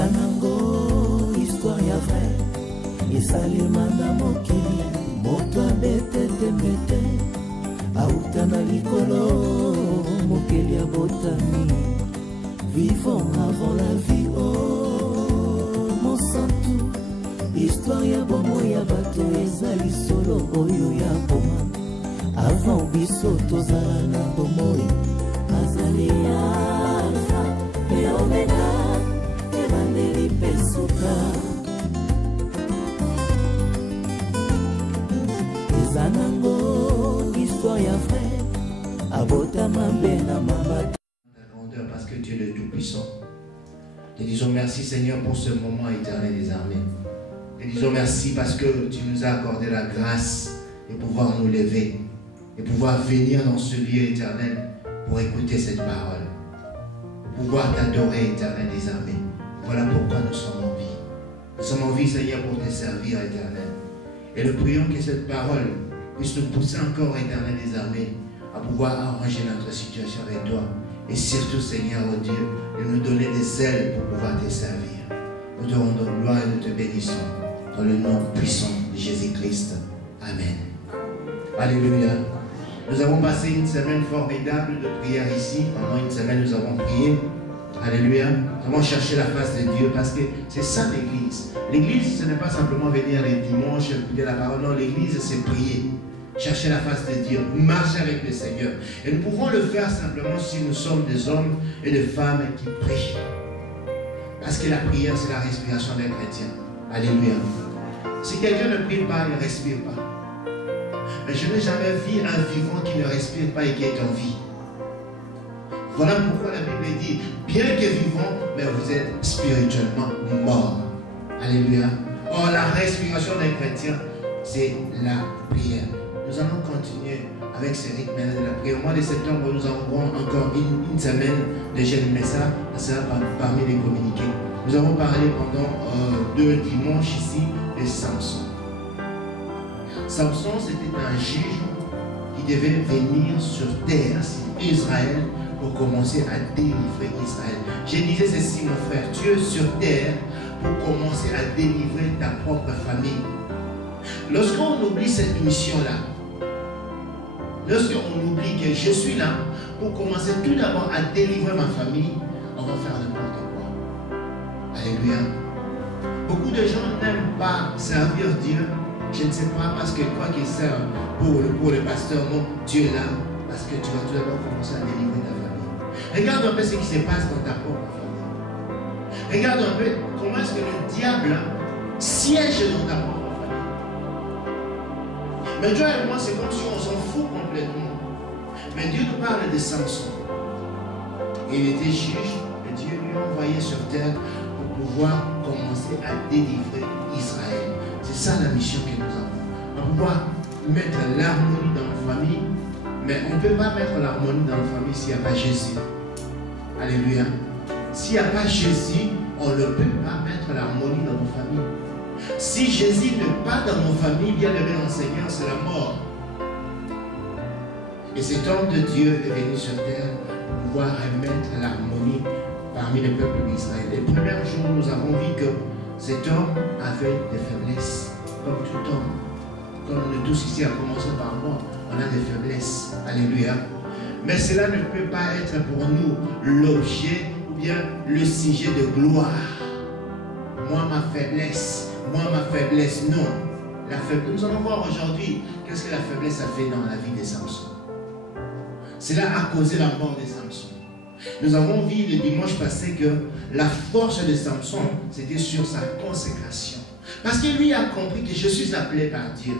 Ezanango, histoire ya vrai. Esalema na mokili, moto abete tembete. Auta na likolo, mokili ya botami. Vivons avant la vie, oh mon santu. Histoire ya bomo ya bato ezali solo oyo ya boma. Avant biso tozala na bomoi. Azali alpha et omega, ebandeli pesuka. Ezanango, histoire ya vrai. Abota mambe na mambata. Parce que tu es le Tout-Puissant. Te disons merci Seigneur pour ce moment éternel des armées. Te disons merci parce que tu nous as accordé la grâce de pouvoir nous lever et pouvoir venir dans ce lieu éternel pour écouter cette parole. Pour pouvoir t'adorer éternel des armées. Voilà pourquoi nous sommes en vie. Nous sommes en vie Seigneur pour te servir éternel. Et nous prions que cette parole puisse nous pousser encore éternel des armées à pouvoir arranger notre situation avec toi. Et surtout, Seigneur, oh Dieu, de nous donner des ailes pour pouvoir te servir. Nous te rendons gloire et nous te bénissons. Dans le nom puissant de Jésus-Christ. Amen. Alléluia. Nous avons passé une semaine formidable de prière ici. Pendant une semaine, nous avons prié. Alléluia. Nous avons cherché la face de Dieu parce que c'est ça l'église. L'église, ce n'est pas simplement venir les dimanches, écouter la parole. Non, l'église, c'est prier. Chercher la face de Dieu, marcher avec le Seigneur. Et nous pouvons le faire simplement si nous sommes des hommes et des femmes qui prient. Parce que la prière, c'est la respiration d'un chrétien. Alléluia. Si quelqu'un ne prie pas, il ne respire pas. Mais je n'ai jamais vu un vivant qui ne respire pas et qui est en vie. Voilà pourquoi la Bible dit, bien que vivant, mais vous êtes spirituellement mort. Alléluia. Or, la respiration d'un chrétien, c'est la prière. Nous allons continuer avec ce rythme de la prière. Au mois de septembre, nous aurons encore une semaine de jeûne, mais ça sera parmi les communiqués. Nous avons parlé pendant 2 dimanches ici de Samson. Samson, c'était un juge qui devait venir sur terre, Israël, pour commencer à délivrer Israël. Je disais ceci, mon frère, tu es sur terre pour commencer à délivrer ta propre famille. Lorsqu'on oublie cette mission-là, lorsqu'on oublie que je suis là pour commencer tout d'abord à délivrer ma famille, on va faire n'importe quoi. Alléluia. Beaucoup de gens n'aiment pas servir Dieu. Je ne sais pas parce que quoi qu'il serve pour le pasteur, non, Dieu est là parce que tu vas tout d'abord commencer à délivrer ta famille. Regarde un peu ce qui se passe dans ta propre famille. Regarde un peu comment est-ce que le diable siège dans ta propre famille. Mais toi et moi, c'est comme si on s'en fout complètement. Mais Dieu nous parle de Samson. Il était juge et Dieu lui a envoyé sur terre pour pouvoir commencer à délivrer Israël. C'est ça la mission que nous avons. On va pouvoir mettre l'harmonie dans la famille, mais on ne peut pas mettre l'harmonie dans la famille s'il n'y a pas Jésus. Alléluia. S'il n'y a pas Jésus, on ne peut pas mettre l'harmonie dans nos familles. Si Jésus n'est pas dans nos familles, bien aimé dans le Seigneur, c'est la mort. Et cet homme de Dieu est venu sur terre pour pouvoir remettre l'harmonie parmi les peuples d'Israël. Les premiers jours, nous avons vu que cet homme avait des faiblesses, comme tout homme. Comme nous tous ici, à commencer par moi, on a des faiblesses. Alléluia. Mais cela ne peut pas être pour nous l'objet ou bien le sujet de gloire. Moi, ma faiblesse, non. La faiblesse. Nous allons voir aujourd'hui qu'est-ce que la faiblesse a fait dans la vie de Samson. Cela a causé la mort de Samson. Nous avons vu le dimanche passé que la force de Samson, c'était sur sa consécration. Parce qu'il lui a compris que je suis appelé par Dieu.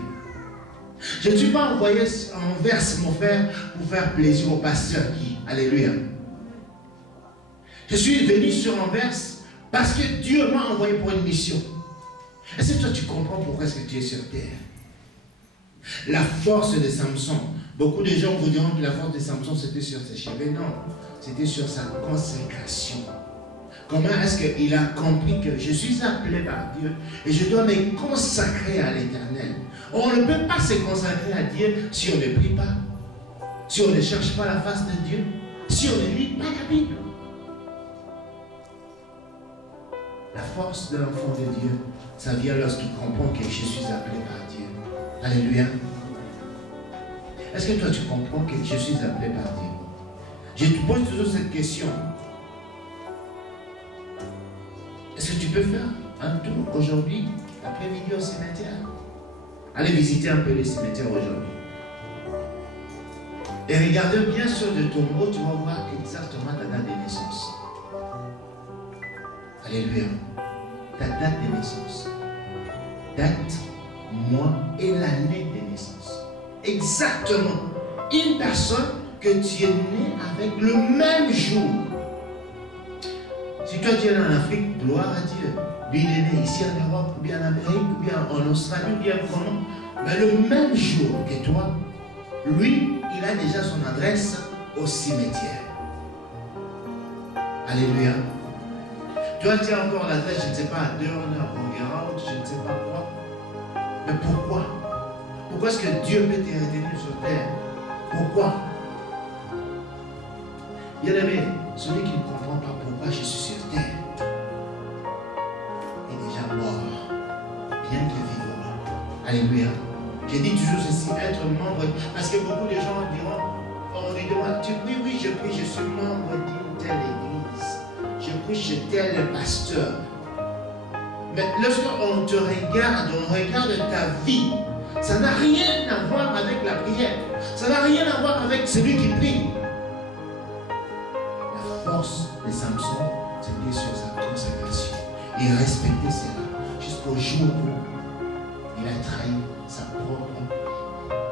Je ne suis pas envoyé en verse, mon frère, pour faire plaisir au pasteur qui, alléluia. Je suis venu sur Anvers parce que Dieu m'a envoyé pour une mission. Est-ce que toi tu comprends pourquoi est-ce que tu es sur terre? La force de Samson. Beaucoup de gens vous diront que la force de Samson c'était sur ses cheveux. Non, c'était sur sa consécration. Comment est-ce qu'il a compris que je suis appelé par Dieu et je dois me consacrer à l'Éternel? On ne peut pas se consacrer à Dieu si on ne prie pas, si on ne cherche pas la face de Dieu, si on ne lit pas la Bible. La force de l'enfant de Dieu, ça vient lorsqu'il comprend que je suis appelé par Dieu. Alléluia. Est-ce que toi tu comprends que je suis appelé par Dieu? Je te pose toujours cette question. Est-ce que tu peux faire un tour aujourd'hui, après-midi au cimetière? Allez visiter un peu les cimetières aujourd'hui. Et regarde bien sur le tombeau, tu vas voir exactement ta date de naissance. Alléluia. Ta date de naissance. Date, mois et l'année de naissance. Exactement. Une personne que tu es né avec le même jour. Si toi tu es en Afrique, gloire à Dieu. Lui il est né ici en Europe, ou bien en Amérique, ou bien en Australie, ou bien comment. Mais le même jour que toi, lui, il a déjà son adresse au cimetière. Alléluia. Toi, tu as encore l'adresse, je ne sais pas, à Durne, à Bonguerant, je ne sais pas quoi. Mais pourquoi? Pourquoi est-ce que Dieu peut te retenir sur terre? Pourquoi? Bien aimé, celui qui ne comprend pas pourquoi je suis sur terre est déjà mort, bien que vivant. Alléluia. Je dis toujours ceci, être membre, parce que beaucoup de gens diront, on lui demande, tu pries? Oui, je prie, je suis membre d'une telle église. Je prie chez tel pasteur. Mais lorsqu'on te regarde, on regarde ta vie, ça n'a rien à voir avec la prière. Ça n'a rien à voir avec celui qui prie. La force de Samson, c'était sur sa consécration. Il respectait cela jusqu'au jour où il a trahi sa propre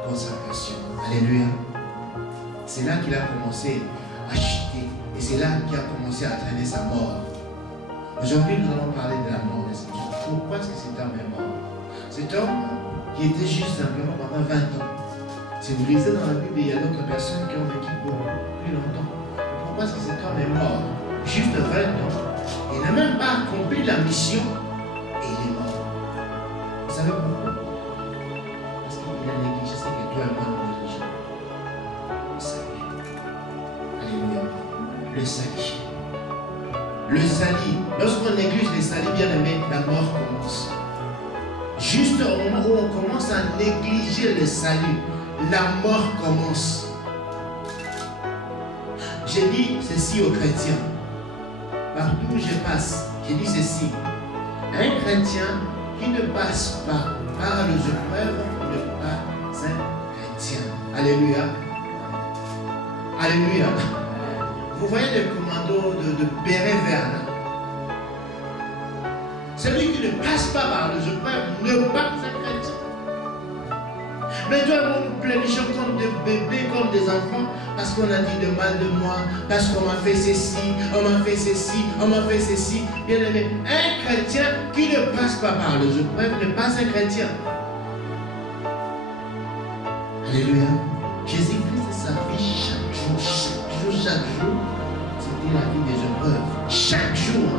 consécration. Alléluia. C'est là qu'il a commencé à chuter. Et c'est là qu'il a commencé à traîner sa mort. Aujourd'hui, nous allons parler de la mort de cet homme. Pourquoi est-ce que cet homme est mort? Cet homme qui était juste simplement pendant 20 ans. Si vous lisez dans la Bible, il y a d'autres personnes qui ont vécu beaucoup plus longtemps. Pourquoi est-ce que cet homme est mort? Juste 20 ans. Il n'a même pas accompli la mission et il est mort. Vous savez pourquoi? Parce qu'il a négligé ce que toi et moi nous négligeons. Le salut. Alléluia. Le salut. Le salut. Lorsqu'on néglige les saluts, bien aimé, la mort commence. Juste au moment où on commence à négliger le salut, la mort commence. J'ai dit ceci aux chrétiens. Partout où je passe, j'ai dit ceci. Un chrétien qui ne passe pas par les épreuves n'est pas un chrétien. Alléluia. Alléluia. Vous voyez le commando de Béréverne. Celui qui ne passe pas par les épreuves n'est pas un chrétien. Mais toi, nous pleurnichons comme des bébés, comme des enfants, parce qu'on a dit de mal de moi, parce qu'on m'a fait ceci, on m'a fait ceci, on m'a fait ceci. Bien aimé, un chrétien qui ne passe pas par les épreuves n'est pas un chrétien. Alléluia. Jésus-Christ, sa vie chaque jour, c'était la vie des épreuves. Chaque jour.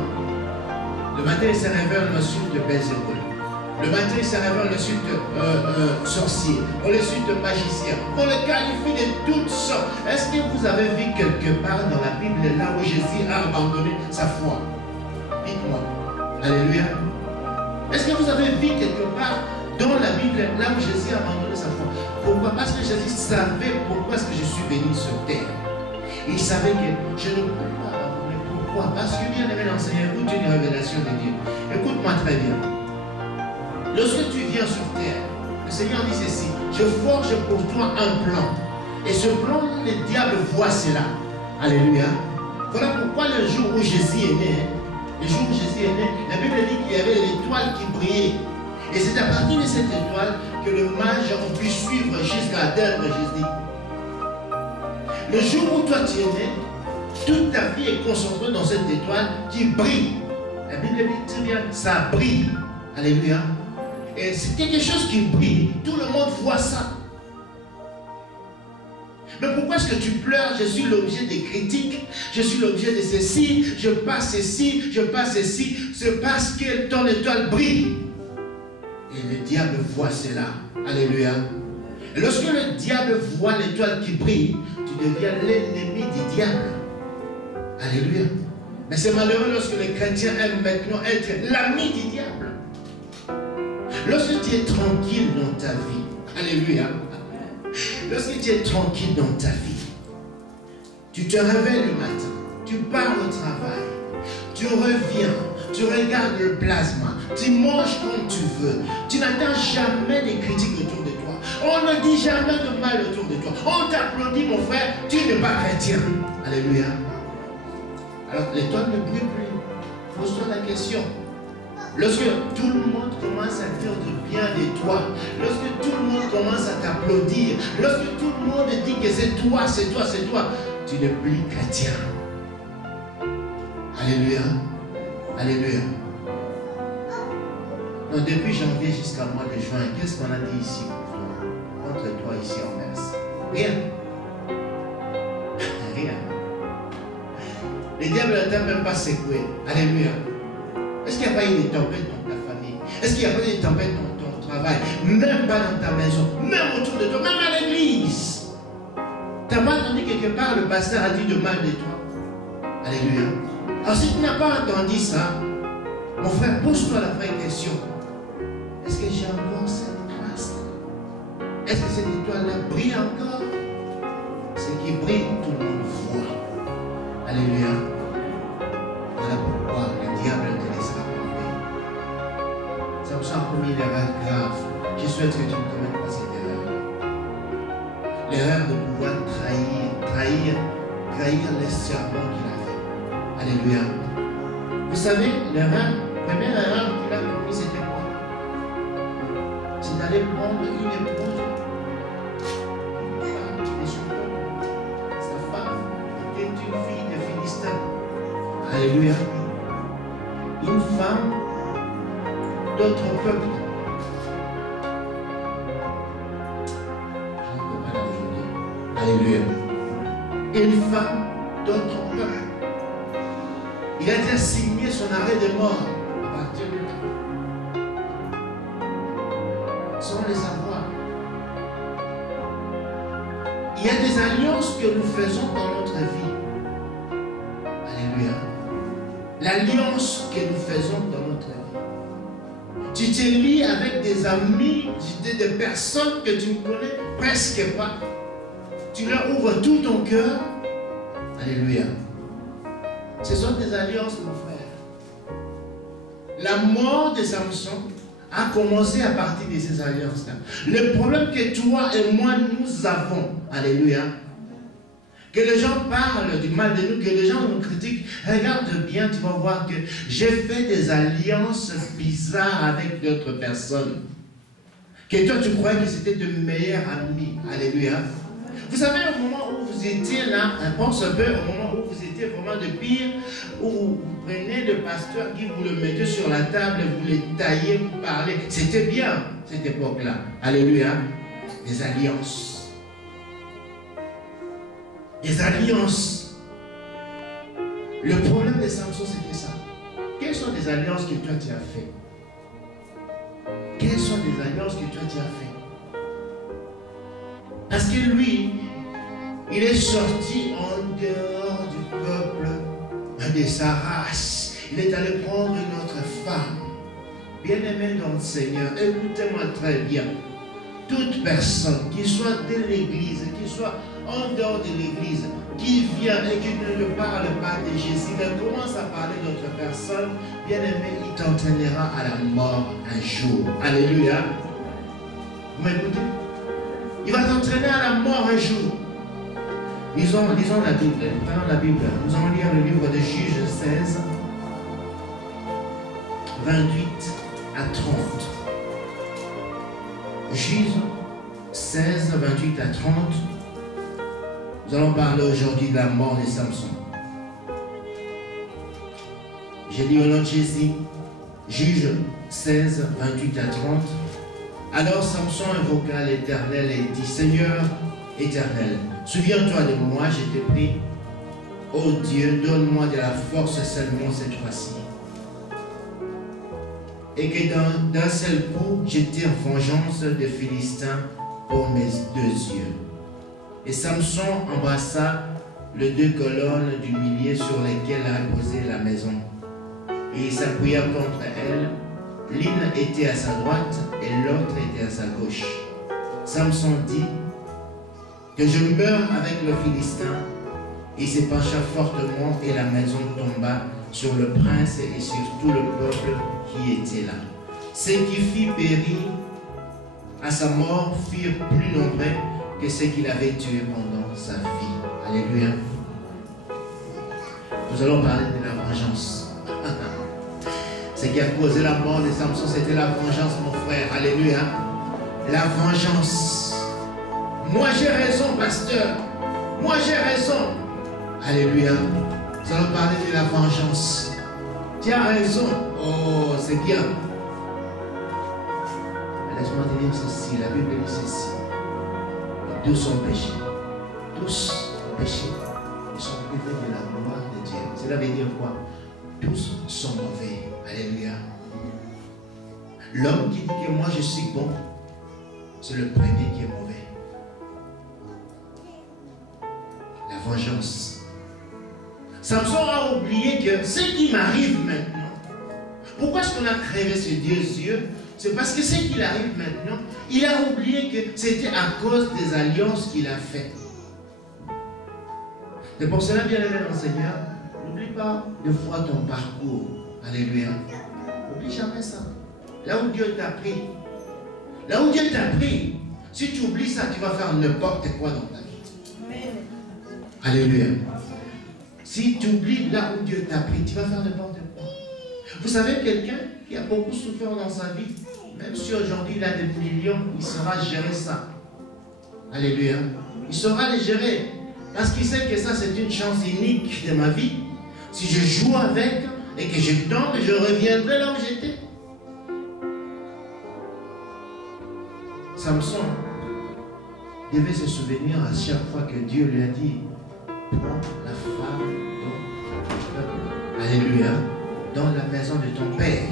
Le matin, il se réveille, on insulte de Belzébuth. Le matin, il se réveille, on insulte sorcier. On l'insulte magicien. On le qualifie de toutes sortes. Est-ce que vous avez vu quelque part dans la Bible là où Jésus a abandonné sa foi? Dites-moi. Alléluia. Est-ce que vous avez vu quelque part dans la Bible là où Jésus a abandonné sa foi? Pourquoi? Parce que Jésus savait pourquoi est-ce que je suis venu sur terre. Il savait que je ne peux pas abandonner. Pourquoi? Parce que bien aimé l'enseignant, écoute une révélation de Dieu. Écoute-moi très bien. Lorsque tu viens sur terre, le Seigneur dit ceci: je forge pour toi un plan. Et ce plan, le diable voit cela. Alléluia. Voilà pourquoi le jour où Jésus est né, le jour où Jésus est né, la Bible dit qu'il y avait l'étoile qui brillait. Et c'est à partir de cette étoile que le mage a pu suivre jusqu'à atteindre Jésus. Le jour où toi tu es né, toute ta vie est concentrée dans cette étoile qui brille. La Bible dit très bien, ça brille. Alléluia. Et c'est quelque chose qui brille. Tout le monde voit ça. Mais pourquoi est-ce que tu pleures? Je suis l'objet des critiques. Je suis l'objet de ceci. Je passe ceci. Je passe ceci. C'est parce que ton étoile brille. Et le diable voit cela. Alléluia. Et lorsque le diable voit l'étoile qui brille, tu deviens l'ennemi du diable. Alléluia. Mais c'est malheureux lorsque les chrétiens aiment maintenant être l'ami du diable. Lorsque tu es tranquille dans ta vie, alléluia, lorsque tu es tranquille dans ta vie, tu te réveilles le matin, tu pars au travail, tu reviens, tu regardes le plasma, tu manges comme tu veux, tu n'attends jamais des critiques autour de toi. On ne dit jamais de mal autour de toi. On t'applaudit, mon frère, tu n'es pas chrétien. Alléluia. Alors l'étoile ne brille plus. Pose-toi la question. Lorsque tout le monde commence à dire du bien de toi, lorsque tout le monde commence à t'applaudir, lorsque tout le monde dit que c'est toi, c'est toi, c'est toi, tu n'es plus chrétien. Alléluia. Alléluia. Donc depuis janvier jusqu'à mois de juin, qu'est-ce qu'on a dit ici pour toi, contre toi ici en Merce? Rien. Rien. Le diable ne t'a même pas secoué. Alléluia. Est-ce qu'il n'y a pas eu des tempêtes dans ta famille? Est-ce qu'il n'y a pas eu des tempêtes dans ton travail? Même pas dans ta maison, même autour de toi, même à l'église. Tu n'as pas entendu quelque part le pasteur a dit de mal de toi? Alléluia. Alors si tu n'as pas entendu ça, mon frère, pose-toi la vraie question. Est-ce que j'ai encore cette grâce? Est-ce que cette étoile-là brille encore? Ce qui brille, tout le monde voit. Alléluia. Voilà pourquoi le diable te laissera tomber. Samson a commis l'erreur grave. Je souhaite que tu ne commettes pas cette erreur. L'erreur de pouvoir trahir les serments qu'il a fait. Alléluia. Vous savez, l'erreur, la première erreur qu'il a commise, c'était quoi? C'est d'aller prendre une épouse. Sa femme était une fille de Philistin. Alléluia. Une femme d'autre peuple. Je ne peux pas la aujourd'hui. Alléluia. Une femme d'autre peuple. Il a déjà signé son arrêt de mort à partir de là. Sans les avoir. Il y a des alliances que nous faisons dans notre vie. Alléluia. L'alliance que nous faisons dans notre vie. Tu te lis avec des amis, des personnes que tu ne connais presque pas. Tu leur ouvres tout ton cœur. Alléluia. Ce sont des alliances, mon frère. La mort de Samson a commencé à partir de ces alliances-là. Le problème que toi et moi, nous avons, alléluia, que les gens parlent du mal de nous, que les gens nous critiquent, regarde bien, tu vas voir que j'ai fait des alliances bizarres avec d'autres personnes. Que toi, tu croyais que c'était de meilleurs amis. Alléluia. Vous savez, au moment où vous étiez là, pense un peu, au moment où vous étiez vraiment de pire, où vous prenez le pasteur qui vous le mettez sur la table, vous le taillez, vous parlez. C'était bien, cette époque-là. Alléluia. Des alliances. Des alliances. Le problème de Samson, c'était ça. Quelles sont les alliances que toi, tu as fait? Quelles sont les alliances que toi, tu as fait? Parce que lui, il est sorti en dehors du peuple, de sa race. Il est allé prendre une autre femme. Bien-aimé dans le Seigneur, écoutez-moi très bien. Toute personne, qui soit de l'église, qui soit en dehors de l'église, qui vient et qui ne parle pas de Jésus, il commence à parler d'autre personne, bien-aimé, il t'entraînera à la mort un jour. Alléluia. Vous m'écoutez? Il va t'entraîner à la mort un jour. Lisons la Bible. Prenons la Bible. Nous allons lire le livre de Juges 16, 28 à 30. Juges 16, 28 à 30. Nous allons parler aujourd'hui de la mort de Samson. J'ai dit au nom de Jésus, Juges 16, 28 à 30. Alors Samson invoqua l'Éternel et dit, Seigneur éternel, souviens-toi de moi, je te prie. Ô Dieu, donne-moi de la force seulement cette fois-ci. Et que d'un seul coup, je tire vengeance des Philistins pour mes deux yeux. Et Samson embrassa les deux colonnes du milieu sur lesquelles reposait la maison. Et il s'appuya contre elle. L'une était à sa droite et l'autre était à sa gauche. Samson dit que je meurs avec le Philistin. Il se pencha fortement et la maison tomba sur le prince et sur tout le peuple qui était là. Ceux qui firent périr à sa mort furent plus nombreux que ceux qu'il avait tués pendant sa vie. Alléluia. Nous allons parler de la vengeance. Ce qui a causé la mort de Samson, c'était la vengeance, mon frère. Alléluia. La vengeance. Moi j'ai raison, pasteur. Moi j'ai raison. Alléluia. Nous allons parler de la vengeance. Tu as raison. Oh, c'est bien. Laisse-moi te dire ceci. La Bible dit ceci. Tous ont péché. Tous ont péché. Ils sont privés de la gloire de Dieu. Cela veut dire quoi? Tous sont mauvais. Alléluia. L'homme qui dit que moi je suis bon, c'est le premier qui est mauvais. La vengeance. Samson a oublié que ce qui m'arrive maintenant, pourquoi est-ce qu'on a créé ce Dieu yeux? C'est parce que ce qui arrive maintenant, il a oublié que c'était à cause des alliances qu'il a faites. C'est pour cela, bien-aimé dans le Seigneur, n'oublie pas de fois ton parcours. Alléluia. N'oublie jamais ça. Là où Dieu t'a pris. Là où Dieu t'a pris. Si tu oublies ça, tu vas faire n'importe quoi dans ta vie. Amen. Alléluia. Si tu oublies là où Dieu t'a pris, tu vas faire n'importe quoi. Vous savez, quelqu'un qui a beaucoup souffert dans sa vie, même si aujourd'hui il a des millions, il saura gérer ça. Alléluia. Il saura les gérer. Parce qu'il sait que ça, c'est une chance unique de ma vie. Si je joue avec et que je tombe, je reviendrai là où j'étais. Samson devait se souvenir à chaque fois que Dieu lui a dit, prends la femme dont, alléluia, dans la maison de ton père.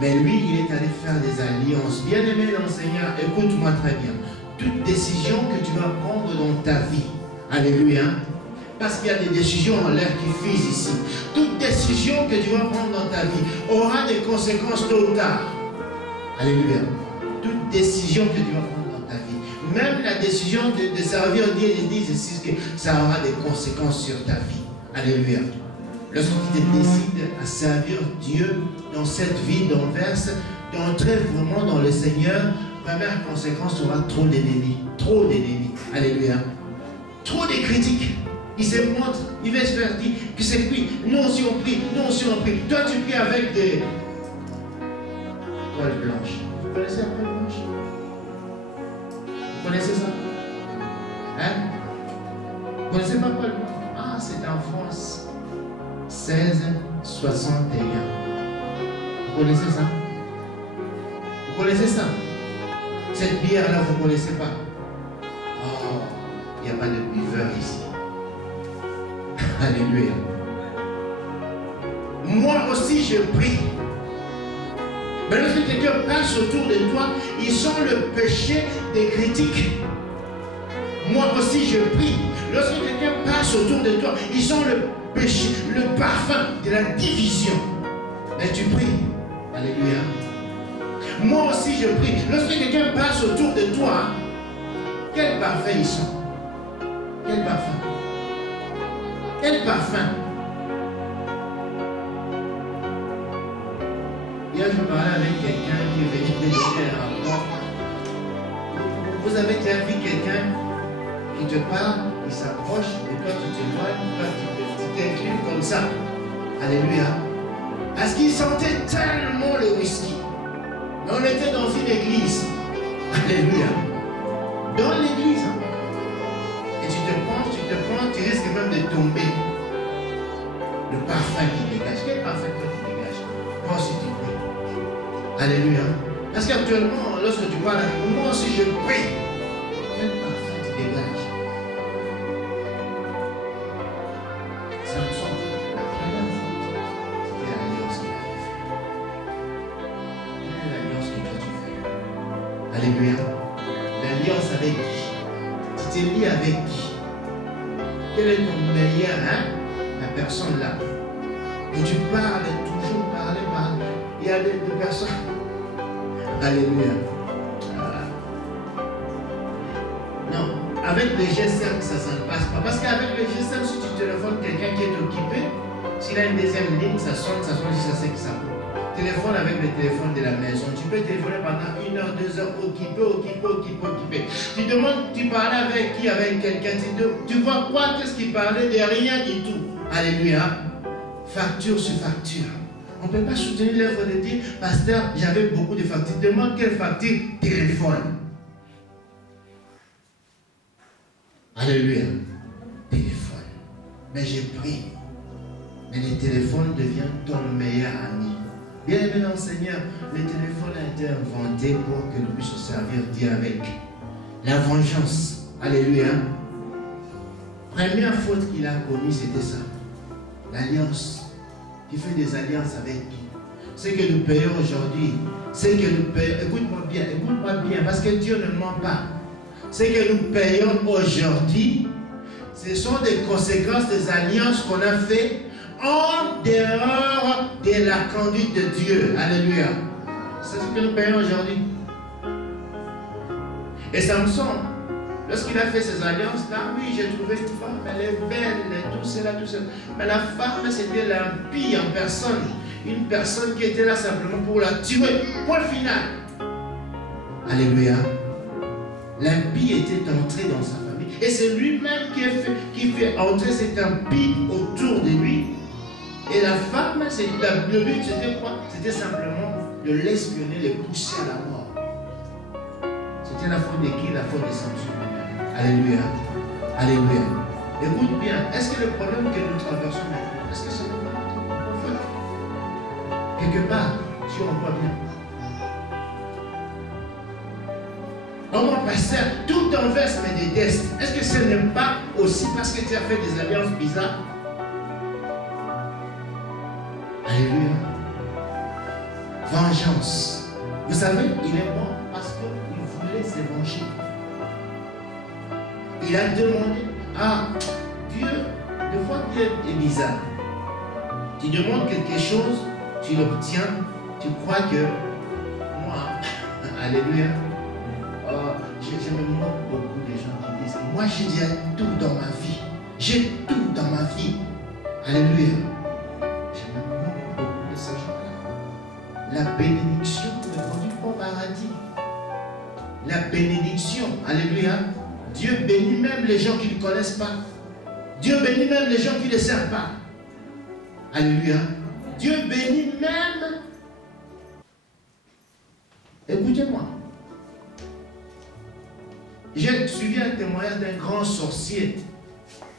Mais lui, il est allé faire des alliances. Bien-aimé dans le Seigneur, écoute-moi très bien. Toute décision que tu vas prendre dans ta vie, alléluia, parce qu'il y a des décisions en l'air qui fusent ici. Toute décision que tu vas prendre dans ta vie aura des conséquences tôt ou tard. Alléluia. Toute décision que tu vas prendre dans ta vie, même la décision de servir Dieu, il dit ceci, que ça aura des conséquences sur ta vie. Alléluia. Lorsque tu te décides à servir Dieu dans cette vie d'enverse, d'entrer vraiment dans le Seigneur, première conséquence, tu auras trop d'ennemis. Trop d'ennemis. Alléluia. Trop de critiques. Il se montre, il va se faire dire que c'est lui. Nous aussi on prie, nous aussi on prie. Toi tu pries avec des colle blanche. Vous connaissez la colle blanche? Vous connaissez ça? Hein? Vous connaissez pas colle blanche? Ah, c'est en France. 1661. Vous connaissez ça? Vous connaissez ça? Cette bière-là, vous ne connaissez pas? Oh, il n'y a pas de buveur ici. Alléluia. Moi aussi, je prie. Mais lorsque quelqu'un passe autour de toi, il sent le péché des critiques. Moi aussi, je prie. Lorsque quelqu'un passe autour de toi, il sent le péché, le parfum de la division. Mais tu pries. Alléluia. Moi aussi, je prie. Lorsque quelqu'un passe autour de toi, quel parfum il sent? Quel parfum? Quel parfum? Hier, je parlais avec quelqu'un qui venait de donner un rapport. Vous avez déjà vu quelqu'un qui te parle, il s'approche, et toi tu te vois, toi tu t'inclines comme ça. Alléluia. Parce qu'il sentait tellement le whisky. Mais on était dans une église. Alléluia. Dans l'église. Hein? Et tu te prends, tu risques même de tomber. Le parfum qui dégage. Quel parfum qui dégage? Moi aussi tu pries. Alléluia. Parce qu'actuellement, lorsque tu parles avec moi aussi je prie. Quel parfum tu dégages? Samson, la première fois, c'était l'alliance qu'il avait fait. Quelle est l'alliance que toi tu fais? Alléluia. L'alliance avec qui? Tu t'es lié avec qui? quel est ton meilleur, hein? La personne là. Et tu parles, toujours parler. Il y a des personnes. Alléluia. Non, avec le GSM, ça ne passe pas. Parce qu'avec le GSM, si tu téléphones quelqu'un qui est occupé, s'il a une deuxième ligne, ça sonne jusqu'à ce que ça coupe. Téléphone avec le téléphone de la maison. Tu peux téléphoner pendant 1 heure, 2 heures, occupé. Tu demandes, tu parlais avec qui? Avec quelqu'un. Tu vois quoi? Qu'est-ce qu'il parlait? De rien du tout. Alléluia. Facture sur facture. On ne peut pas soutenir l'œuvre de Dieu. Pasteur, j'avais beaucoup de factures. Demande quelle facture? Téléphone. Alléluia. Téléphone. Mais j'ai pris. Mais le téléphone devient ton meilleur ami. Bien aimé dans le Seigneur, le téléphone a été inventé pour que nous puissions servir Dieu avec. La vengeance. Alléluia. Première faute qu'il a commise, c'était ça. L'alliance. Tu fais des alliances avec qui? Ce que nous payons aujourd'hui, ce que nous payons, écoute-moi bien, parce que Dieu ne ment pas. Ce que nous payons aujourd'hui, ce sont des conséquences des alliances qu'on a faites en dehors de la conduite de Dieu. Alléluia. C'est ce que nous payons aujourd'hui. Et Samson, lorsqu'il a fait ces alliances-là, oui, j'ai trouvé une femme, elle est belle, et tout cela. Mais la femme, c'était l'impie en personne. Une personne qui était là simplement pour la tuer. Point final. Alléluia. L'impie était entré dans sa famille. Et c'est lui-même qui fait entrer cet impie autour de lui. Et la femme, le but c'était quoi? C'était simplement de l'espionner, de pousser à la mort. C'était la faute de qui? La faute de Samson. Alléluia. Alléluia. Écoute bien, est-ce que le problème que nous traversons maintenant, est-ce que c'est notre faute? Quelque part, si on voit bien. Oh mon pasteur, tout envers me déteste. Est-ce que ce n'est pas aussi parce que tu as fait des alliances bizarres? Alléluia. Vengeance. Vous savez, il est mort parce qu'il voulait se venger. Il a demandé, Dieu, des fois Dieu est bizarre. Tu demandes quelque chose, tu l'obtiens, tu crois que moi, alléluia, je me moque beaucoup des gens qui disent, moi j'ai déjà tout dans ma vie. J'ai tout dans ma vie. Alléluia. Je me moque beaucoup de ces gens-là. La bénédiction ne conduit pas au paradis. La bénédiction, alléluia. Dieu bénit même les gens qui ne connaissent pas. Dieu bénit même les gens qui ne le servent pas. Alléluia. Dieu bénit même. Écoutez-moi. J'ai suivi un témoignage d'un grand sorcier.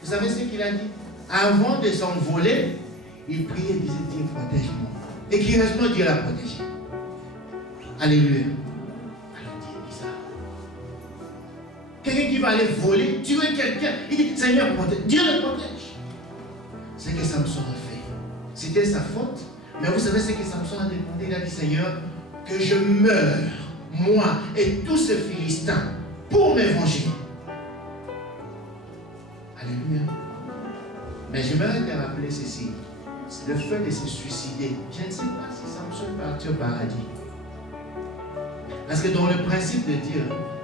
Vous savez ce qu'il a dit? Avant de s'envoler, il priait et disait, Dieu protège-moi. Et curieusement, Dieu l'a protégé. Alléluia. Alors Dieu dit ça. Quelqu'un qui va aller voler, tuer quelqu'un, il dit, Seigneur, protège. Dieu le protège. C'est ce que Samson a fait. C'était sa faute. Mais vous savez ce que Samson a demandé? Il a dit, Seigneur, que je meure, moi et tous ces Philistins, pour me venger. Alléluia. Mais je vais te rappeler ceci. Le fait de se suicider, je ne sais pas si Samson est parti au paradis. Parce que dans le principe de Dieu,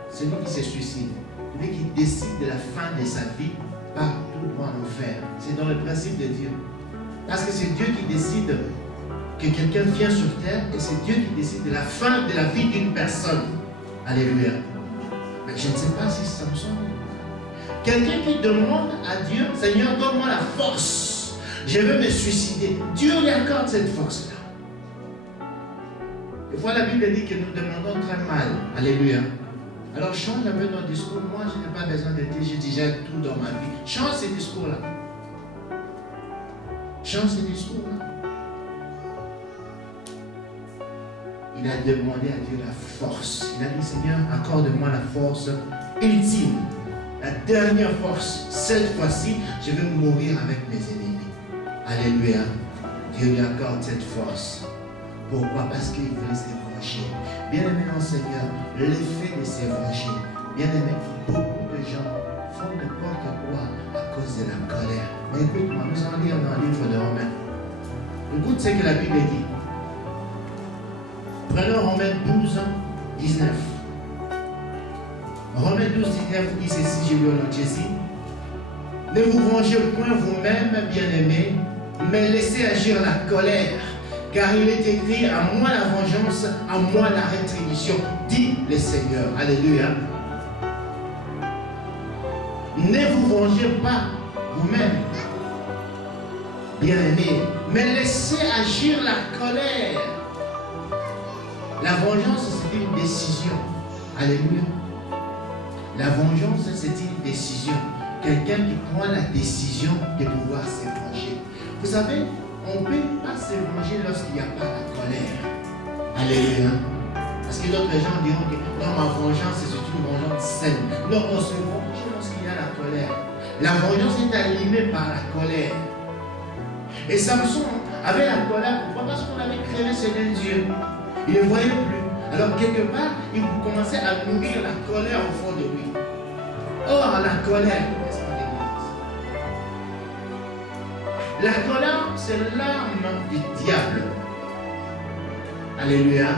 celui qui se suicide, celui qui décide de la fin de sa vie, part tout droit en enfer. C'est dans le principe de Dieu. Parce que c'est Dieu qui décide que quelqu'un vient sur terre et c'est Dieu qui décide de la fin de la vie d'une personne. Alléluia. Mais je ne sais pas si Samson. Quelqu'un qui demande à Dieu, Seigneur, donne-moi la force. Je veux me suicider. Dieu lui accorde cette force-là. Des fois, la Bible dit que nous demandons très mal. Alléluia. Alors, change un peu ton discours. Moi, je n'ai pas besoin de dire, j'ai déjà tout dans ma vie. Change ce discours-là. Change ce discours-là. Il a demandé à Dieu la force. Il a dit, Seigneur, accorde-moi la force ultime. La dernière force. Cette fois-ci, je vais mourir avec mes ennemis. Alléluia. Dieu lui accorde cette force. Pourquoi? Parce qu'il voulait se venger. Bien aimé dans le Seigneur, l'effet de se venger. Bien aimé, beaucoup de gens font n'importe quoi à cause de la colère. Mais écoute-moi, nous allons lire dans le livre de Romains. Écoute ce que la Bible dit. Prenons Romains 12, 19. Romains 12, 19 dit ceci, je lui en ici. Ne vous vengez point vous-même, bien-aimés, mais laissez agir la colère. Car il est écrit, à moi la vengeance, à moi la rétribution, dit le Seigneur. Alléluia. Ne vous vengez pas vous-même, bien-aimés, mais laissez agir la colère. La vengeance, c'est une décision. Alléluia. La vengeance, c'est une décision. Quelqu'un qui prend la décision de pouvoir se venger. Vous savez, on ne peut pas se venger lorsqu'il n'y a pas la colère. Alléluia. Parce que d'autres gens diront que non, ma vengeance, c'est une vengeance saine. Non, on se venge lorsqu'il y a la colère. La vengeance est animée par la colère. Et Samson avait la colère. Pourquoi? Parce qu'on avait créé ses yeux. Il ne voyait plus. Alors, quelque part, il commençait à nourrir la colère au fond de lui. Or, la colère, qu'est-ce qu'on dit? La colère, c'est l'arme du diable. Alléluia.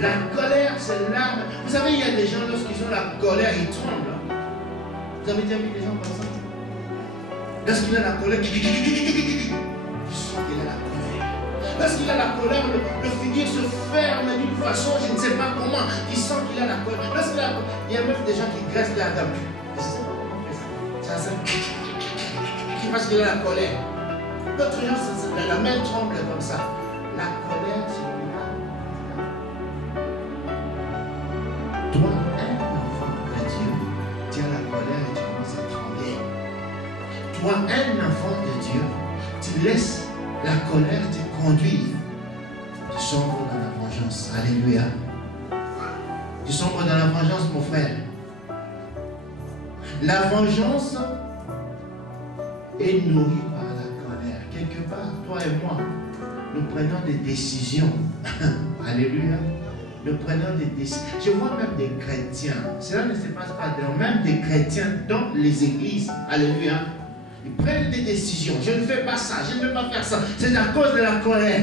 La colère, c'est l'arme. Vous savez, il y a des gens, lorsqu'ils ont la colère, ils tremblent. Vous avez déjà vu des gens comme ça? Lorsqu'il a la colère, tu sens qu'il a la colère. Lorsqu'il a la colère, le figuier se ferme d'une façon, je ne sais pas comment, il sent qu'il a la colère. Lorsqu'il a la colère, il y a même des gens qui graissent la dame. Je ne sais pas comment on fait ça. Ça parce qu'il a la colère. D'autres gens, la main tremble comme ça. La colère, c'est une arme. Toi, un enfant de Dieu, tu as la colère et tu commences à trembler. Toi, un enfant de Dieu, tu laisses la colère te conduire. Tu sombres dans la vengeance. Alléluia. Tu sombres dans la vengeance, mon frère. La vengeance est nourrie par la colère. Quelque part, toi et moi, nous prenons des décisions. Alléluia. Nous prenons des décisions. Je vois même des chrétiens. Cela ne se passe pas dans même des chrétiens dans les églises. Alléluia. Ils prennent des décisions. Je ne fais pas ça. Je ne veux pas faire ça. C'est à cause de la colère.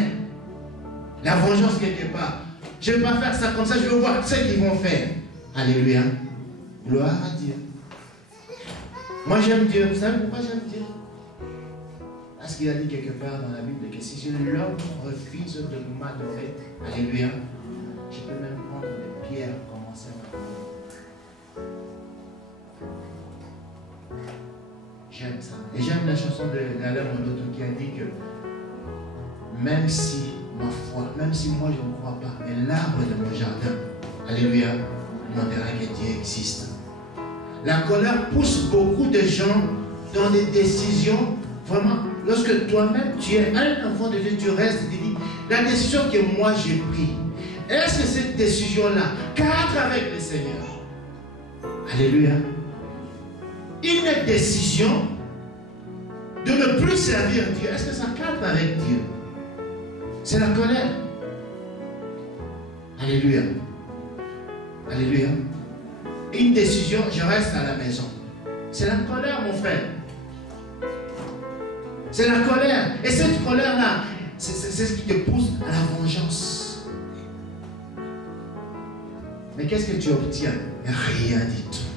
La vengeance quelque part. Je ne vais pas faire ça comme ça. Je veux voir ce qu'ils vont faire. Alléluia. Gloire à Dieu. Moi j'aime Dieu. Vous savez pourquoi j'aime Dieu? Parce qu'il a dit quelque part dans la Bible que si l'homme refuse de m'adorer, alléluia, je peux même prendre des pierres et commencer à m'adorer. J'aime ça. Et j'aime la chanson d'Alain Mondoto qui a dit que même si ma foi, même si moi je ne crois pas, mais l'arbre de mon jardin, alléluia, montrera que Dieu existe. La colère pousse beaucoup de gens dans des décisions, vraiment, lorsque toi-même tu es un enfant de Dieu, tu restes et tu dis, la décision que moi j'ai prise, est-ce que cette décision-là cadre avec le Seigneur? Alléluia. Une décision de ne plus servir Dieu, est-ce que ça cadre avec Dieu? C'est la colère. Alléluia. Alléluia. Une décision, je reste à la maison. C'est la colère, mon frère. C'est la colère. Et cette colère-là, c'est ce qui te pousse à la vengeance. Mais qu'est-ce que tu obtiens? Rien du tout.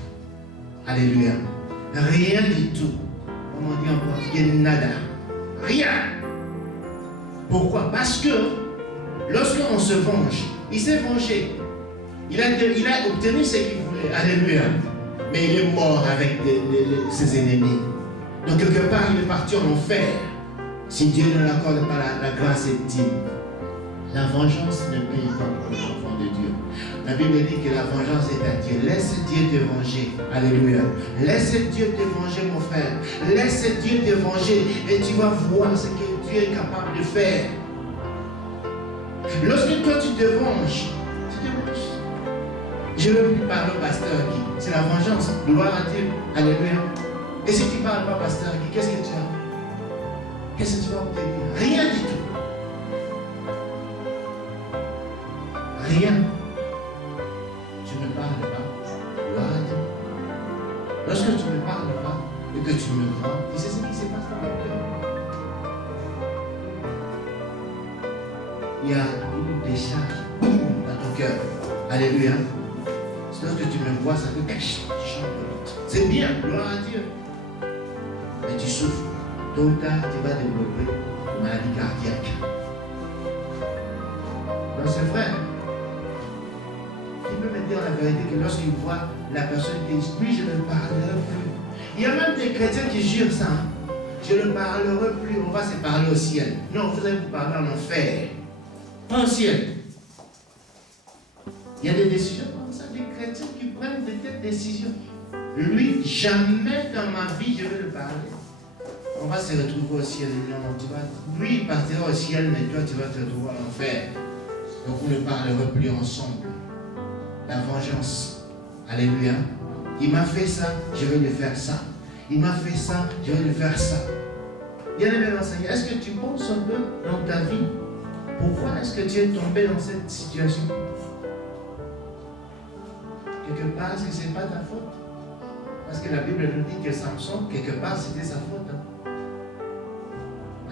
Alléluia. Rien du tout. Comme on dit en portugais, nada. Rien. Pourquoi? Parce que lorsqu'on se venge, il s'est vengé. Il a obtenu ce qu'il voulait. Alléluia. Mais il est mort avec ses ennemis. Donc quelque part, il est parti en enfer. Si Dieu ne l'accorde pas la grâce ultime. La vengeance ne paye pas pour les enfants de Dieu. La Bible dit que la vengeance est à Dieu. Laisse Dieu te venger. Alléluia. Laisse Dieu te venger, mon frère. Laisse Dieu te venger et tu vas voir ce que Dieu est capable de faire. Lorsque toi tu te venges, je ne veux plus parler au pasteur Guy. C'est la vengeance. Gloire à Dieu. Alléluia. Et si tu ne parles pas pasteur Guy, qu'est-ce que tu as? Qu'est-ce que tu vas obtenir? Rien du tout. Rien. Tu ne parles pas. Gloire à Dieu. Lorsque tu ne parles que tu me vois. Et c'est ce qui se passe dans mon cœur. Il y a une décharge dans ton cœur. Alléluia. C'est lorsque tu me vois, ça fait quelque chose. C'est bien, gloire à Dieu. Mais tu souffres. Tôt ou tard, tu vas développer une maladie cardiaque. Non, c'est vrai. Il peut me dire la vérité que lorsqu'il voit la personne qui dit oui, je ne parlerai plus. Il y a même des chrétiens qui jurent ça. Hein. Je ne parlerai plus, on va se parler au ciel. Non, vous allez vous parler en enfer. Pas au ciel. Il y a des décisions comme ça, des chrétiens qui prennent de telles décisions. Lui, jamais dans ma vie je vais le parler. On va se retrouver au ciel. Non, tu vas, lui, il partira au ciel, mais toi, tu vas te retrouver en enfer. Donc, vous ne parlerez plus ensemble. La vengeance. Alléluia. Il m'a fait ça, je vais lui faire ça. Il m'a fait ça, je vais lui faire ça. Bien-aimé enseignant, est-ce que tu penses un peu dans ta vie? Pourquoi est-ce que tu es tombé dans cette situation? Quelque part, est-ce que ce n'est pas ta faute? Parce que la Bible nous dit que Samson, quelque part, c'était sa faute. Hein?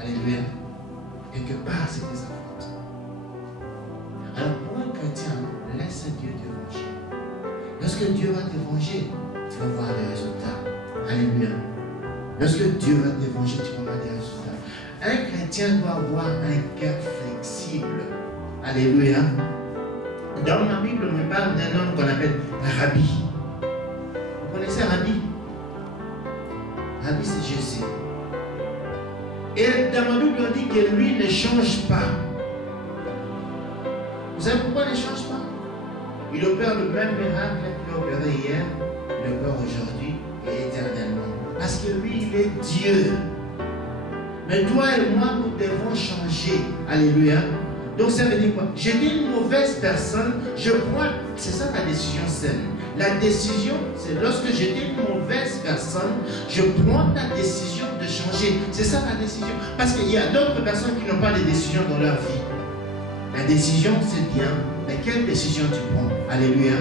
Alléluia. Quelque part, c'était sa faute. Alors, pour un chrétien, laisse Dieu te venger. Lorsque Dieu va te venger, tu vas voir des résultats. Alléluia. Lorsque Dieu va te venger, tu vas voir des résultats. Un chrétien doit avoir un cœur flexible. Alléluia. Dans ma Bible, on me parle d'un homme qu'on appelle Rabbi. Vous connaissez Rabbi? Rabbi, c'est Jésus. Et dans ma Bible, on dit que lui ne change pas. Vous savez pourquoi il ne change pas? Il opère le même miracle qu'il a opéré hier, il opère aujourd'hui et éternellement. Parce que lui, il est Dieu. Mais toi et moi, nous devons changer. Alléluia. Donc ça veut dire quoi? J'étais une mauvaise personne, je prends, c'est ça ta décision saine. La décision, c'est lorsque j'étais une mauvaise personne, je prends la décision de changer. C'est ça la décision. Parce qu'il y a d'autres personnes qui n'ont pas de décision dans leur vie. La décision, c'est bien, mais quelle décision tu prends? Alléluia.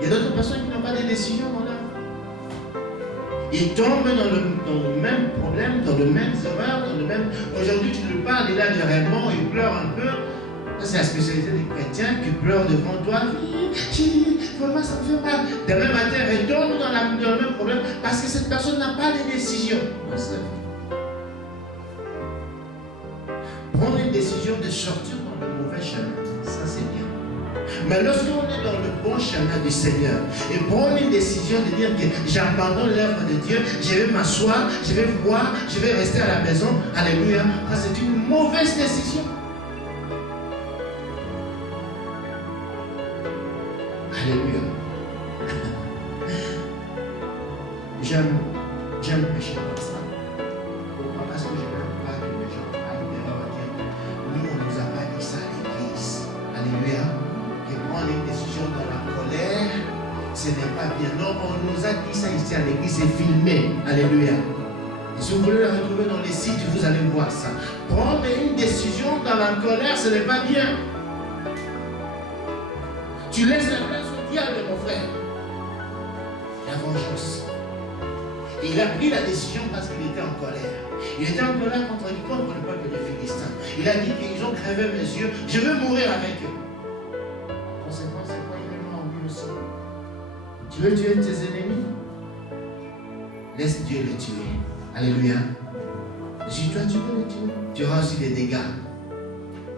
Il y a d'autres personnes qui n'ont pas de décision dans leur vie. Ils tombent dans le même problème, dans le même erreur, dans le même... Aujourd'hui, tu lui parles, il a des rêves, il pleure un peu. C'est la spécialité des chrétiens qui pleurent devant toi. Vraiment, ça me fait mal. Demain matin, il tombe dans le même problème parce que cette personne n'a pas de décision dans sa vie. Prendre une décision de sortir dans le mauvais chemin, ça c'est bien. Mais lorsqu'on est dans le bon chemin du Seigneur et prendre une décision de dire que j'abandonne l'œuvre de Dieu, je vais m'asseoir, je vais voir, je vais rester à la maison, alléluia, ça c'est une mauvaise décision. Alléluia. J'aime pécher comme ça. Pourquoi? Parce que je n'aime pas que les gens aillent dehors et dire nous on ne nous a pas dit ça à l'église. Alléluia. Que prendre une décision dans la colère, ce n'est pas bien. Non, on nous a dit ça ici à l'église, c'est filmé. Alléluia. Et si vous voulez le retrouver dans les sites, vous allez voir ça. Prendre une décision dans la colère, ce n'est pas bien. Tu laisses la place au diable, mon frère. La vengeance. Et il a pris la décision parce qu'il était en colère. Il était en colère contre le peuple de Philistin. Il a dit qu'ils ont crevé mes yeux, je veux mourir avec eux. Conséquence, c'est quoi? Il est mort lui aussi. Tu veux tuer tes ennemis? Laisse Dieu les tuer. Alléluia. Si toi tu veux les tuer, tu auras aussi des dégâts.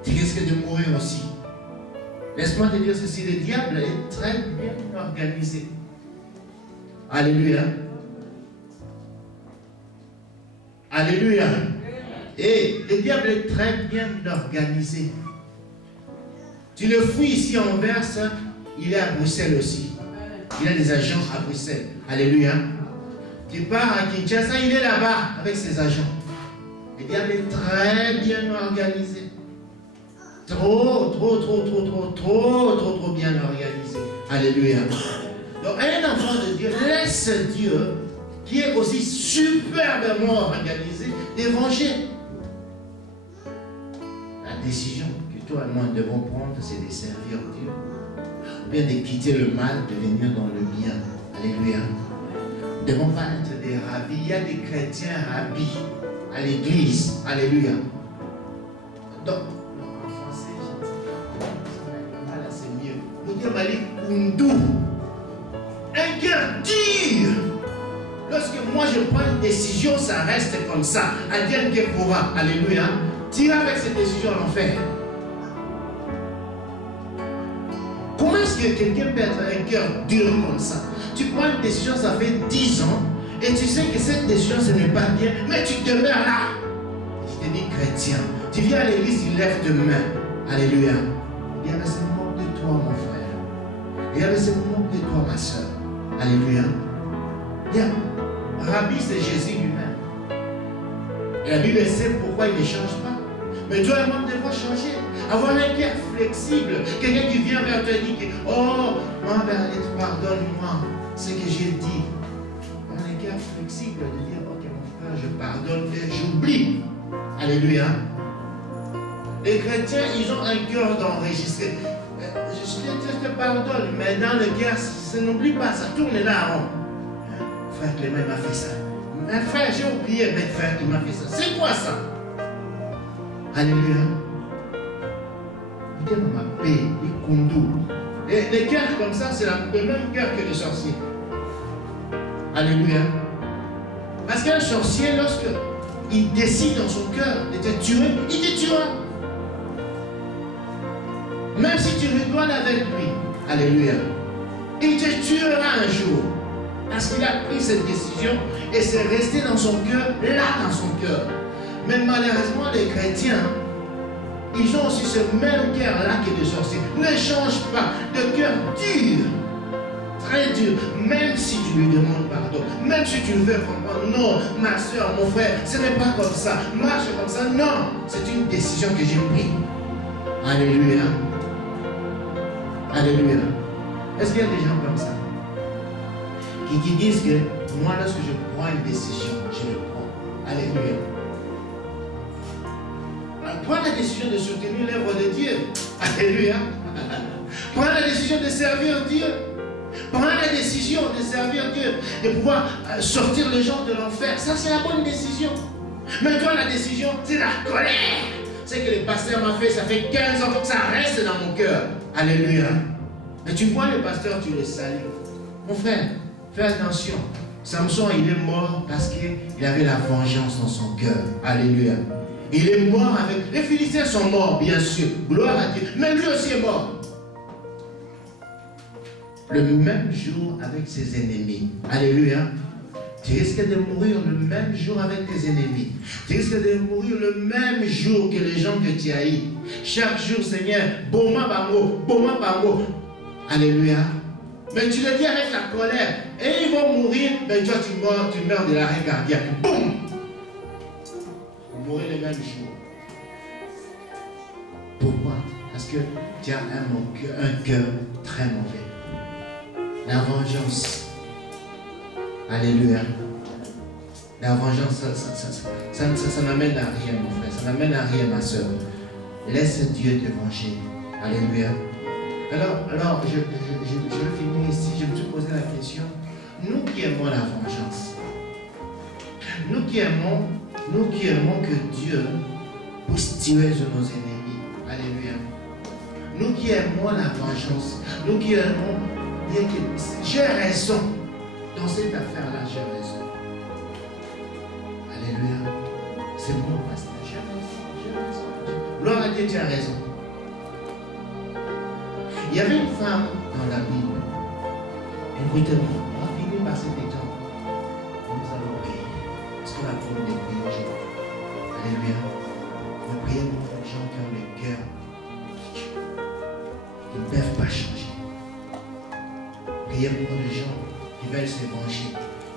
Tu risques de mourir aussi. Laisse-moi te dire ceci, le diable est très bien organisé. Alléluia. Alléluia. Et le diable est très bien organisé. Tu le fouilles ici en Anvers, il est à Bruxelles aussi. Il a des agents à Bruxelles. Alléluia. Tu pars à Kinshasa, il est là-bas avec ses agents. Le diable est très bien organisé. Trop bien organisé. Alléluia. Donc un enfant de Dieu laisse Dieu, qui est aussi superbement organisé, de venger. La décision que toi et moi devons prendre, c'est de servir Dieu. Ou bien de quitter le mal, de venir dans le bien. Alléluia. Nous ne devons pas être des rabbis, il y a des chrétiens rabbis à l'église. Alléluia. Donc, en français, je dis, voilà, c'est mieux. Vous dites, Malik Koundou, un cœur dur. Lorsque moi je prends une décision, ça reste comme ça. Adieu Kepora. Alléluia. Tire avec cette décision en enfer. Comment est-ce que quelqu'un peut être un cœur dur comme ça? Tu prends une décision, ça fait 10 ans, et tu sais que cette décision, ce n'est pas bien, mais tu demeures là. Je te dis chrétien, tu viens à l'église, tu lèves de main. Alléluia. Il y a ce moment de toi, mon frère. Il y a ce moment de toi, ma soeur. Alléluia. Il y a Rabbi, c'est Jésus lui-même. Et la Bible sait pourquoi il ne change pas. Mais toi et moi, nous devons changer. Avoir un cœur flexible. Quelqu'un qui vient vers toi et dit que, oh, ma Bernadette, pardonne-moi ce que j'ai dit. Avoir un cœur flexible de dire, ok, mon frère, je pardonne et j'oublie. Alléluia. Les chrétiens, ils ont un cœur d'enregistrer. Je te pardonne, mais dans le cœur, ça n'oublie pas, ça tourne là en rond. Frère Clément m'a fait ça. Mais frère, j'ai oublié, mais frère qui m'a fait ça. C'est quoi ça? Alléluia. Il dit, ma paix, il conduit. Et les cœurs comme ça, c'est le même cœur que les sorciers. Alléluia. Parce qu'un sorcier, lorsque il décide dans son cœur de te tuer, il te tuera. Même si tu rigoles avec lui. Alléluia. Il te tuera un jour. Parce qu'il a pris cette décision et c'est resté dans son cœur, là dans son cœur. Mais malheureusement, les chrétiens, ils ont aussi ce même cœur-là que les sorciers. Ne change pas de cœur dur, très dur, même si tu lui demandes pardon, même si tu le fais comprendre, non, ma soeur, mon frère, ce n'est pas comme ça, marche comme ça, non, c'est une décision que j'ai prise. Alléluia. Alléluia. Est-ce qu'il y a des gens comme ça qui disent que moi, lorsque je prends une décision, je le prends. Alléluia. Prends la décision de soutenir l'œuvre de Dieu. Alléluia. Prends la décision de servir Dieu. Prends la décision de servir Dieu, de pouvoir sortir les gens de l'enfer. Ça, c'est la bonne décision. Mais toi, la décision, c'est la colère. C'est que le pasteur m'a fait, ça fait 15 ans que ça reste dans mon cœur. Alléluia. Mais tu vois le pasteur, tu le salues. Mon frère, fais attention. Samson, il est mort parce qu'il avait la vengeance dans son cœur. Alléluia. Il est mort avec... Les Philistins sont morts, bien sûr. Gloire à Dieu. Mais lui aussi est mort. Le même jour avec ses ennemis. Alléluia. Tu risques de mourir le même jour avec tes ennemis. Tu risques de mourir le même jour que les gens que tu haïs. Chaque jour, Seigneur, boma bamo, boma bamo. Alléluia. Mais tu le dis avec la colère. Et ils vont mourir, mais toi tu meurs de l'arrêt cardiaque. Boum! Vous mourrez le même jour. Pourquoi? Parce que tu as un cœur très mauvais. La vengeance. Alléluia. La vengeance, ça n'amène à rien, mon frère. Ça n'amène à rien, ma soeur. Laisse Dieu te venger. Alléluia. Alors je vais finir ici. Je me suis posé la question. Nous qui aimons la vengeance, nous qui aimons que Dieu puisse tuer sur nos ennemis. Alléluia. Nous qui aimons la vengeance, nous qui aimons dire que j'ai raison dans cette affaire-là, j'ai raison. Alléluia. C'est mon pasteur, j'ai raison. Gloire à Dieu, tu as raison. Il y avait une femme dans la Bible. Écoutez-moi, on va finir par cet exemple. Nous allons prier. Est-ce qu'on a promis de prier aujourd'hui? Alléluia. Nous prions pour les gens qui ont le cœur qui ne peuvent pas changer. Priez pour les gens qui veulent se venger.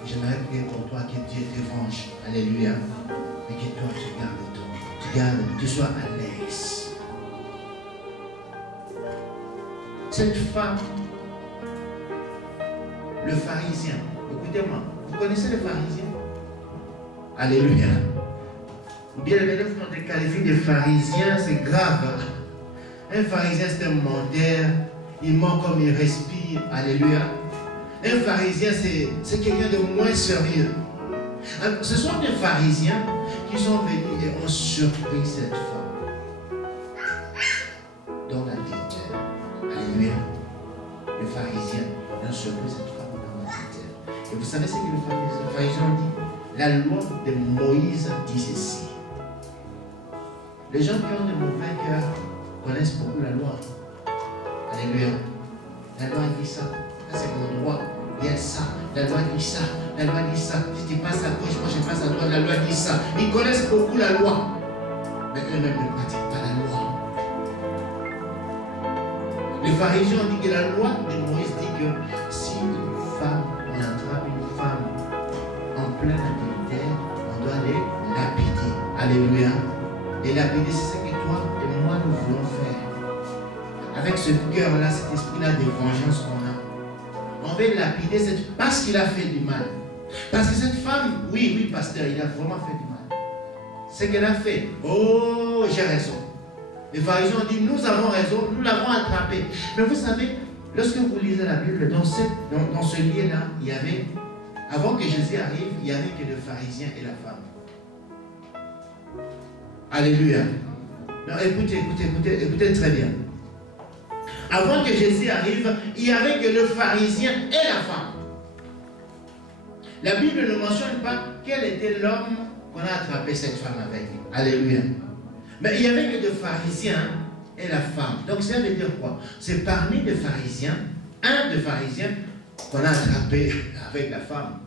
J'aimerais prier pour toi que Dieu te venge. Alléluia. Et que toi tu gardes, tu sois à l'aise. Cette femme, le pharisien, écoutez-moi, vous connaissez le pharisien? Alléluia. Ou bien le vous nous qualifiez de pharisien, c'est grave. Un pharisien, c'est un menteur, il ment comme il respire. Alléluia. Un pharisien, c'est quelqu'un de moins sérieux. Ce sont des pharisiens qui sont venus et ont surpris cette femme dans l'adultère. Alléluia. Les pharisiens ont surpris cette femme dans l'adultère. Et vous savez ce que les pharisiens ont dit? La loi de Moïse dit ceci. Les gens qui ont de mauvais cœurs connaissent beaucoup la loi. Alléluia. La loi dit ça. Ça, c'est mon droit. Il y a ça. La loi dit ça. La loi dit ça. Si tu passes à gauche, moi je passe à droite. La loi dit ça. Ils connaissent beaucoup la loi. Mais eux-mêmes ne pratiquent pas la loi. Les pharisiens ont dit que la loi de Moïse dit que si une femme, on attrape une femme en plein adultère, on doit les lapider. Alléluia. Et lapider, c'est ce que toi et moi nous voulons faire. Avec ce cœur-là, cet esprit-là de vengeance qu'on a. On veut lapider parce qu'il a fait du mal. Parce que cette femme, oui, pasteur, il a vraiment fait du mal. Ce qu'elle a fait, oh, j'ai raison. Les pharisiens ont dit, nous avons raison, nous l'avons attrapé. Mais vous savez, lorsque vous lisez la Bible, dans ce lien-là, il y avait, avant que Jésus arrive, il n'y avait que le pharisien et la femme. Alléluia. Non, écoutez très bien. Avant que Jésus arrive, il n'y avait que le pharisien et la femme. La Bible ne mentionne pas quel était l'homme qu'on a attrapé cette femme avec. Alléluia. Mais il n'y avait que le pharisien et la femme. Donc ça veut dire quoi? C'est parmi les pharisiens, un des pharisiens qu'on a attrapé avec la femme.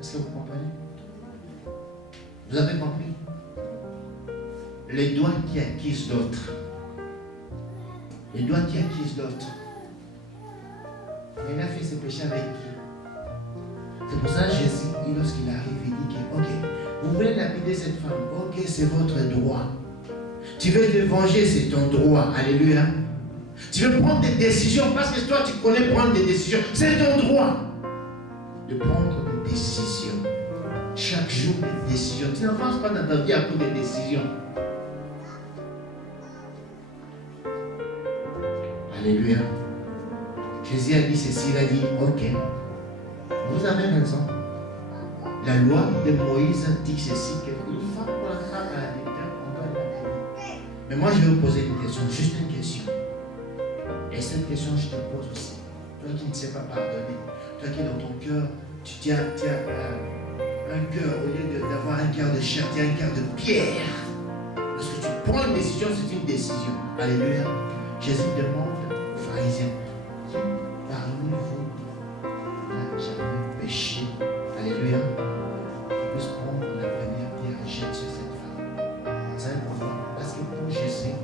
Est-ce que vous comprenez? Vous avez compris? Les doigts qui accusent l'autre. Les doigts qui accusent l'autre. Mais il a fait ce péché avec qui? C'est pour ça que Jésus, lorsqu'il arrive, il dit que, ok, vous voulez lapider cette femme, ok, c'est votre droit. Tu veux te venger, c'est ton droit. Alléluia. Tu veux prendre des décisions parce que toi, tu connais prendre des décisions. C'est ton droit de prendre des décisions. Chaque jour, des décisions. Tu n'avances pas dans ta vie à cause des décisions. Alléluia. Jésus a dit ceci, il a dit, ok, vous avez raison. La loi de Moïse dit ceci, qu'une femme pour la femme à l'adultère, on doit l'appeler. Mais moi, je vais vous poser une question, juste une question. Et cette question, je te pose aussi. Toi qui ne sais pas pardonner, toi qui dans ton cœur, tu tiens un cœur, au lieu d'avoir un cœur de chair, tu as un cœur de pierre. Lorsque tu prends une décision, c'est une décision. Alléluia. Jésus demande aux pharisiens, qui parmi vous n'a jamais péché? Alléluia. Qui puisse prendre la première pierre et jeter sur cette femme. Vous savez pourquoi? Parce que pour Jésus,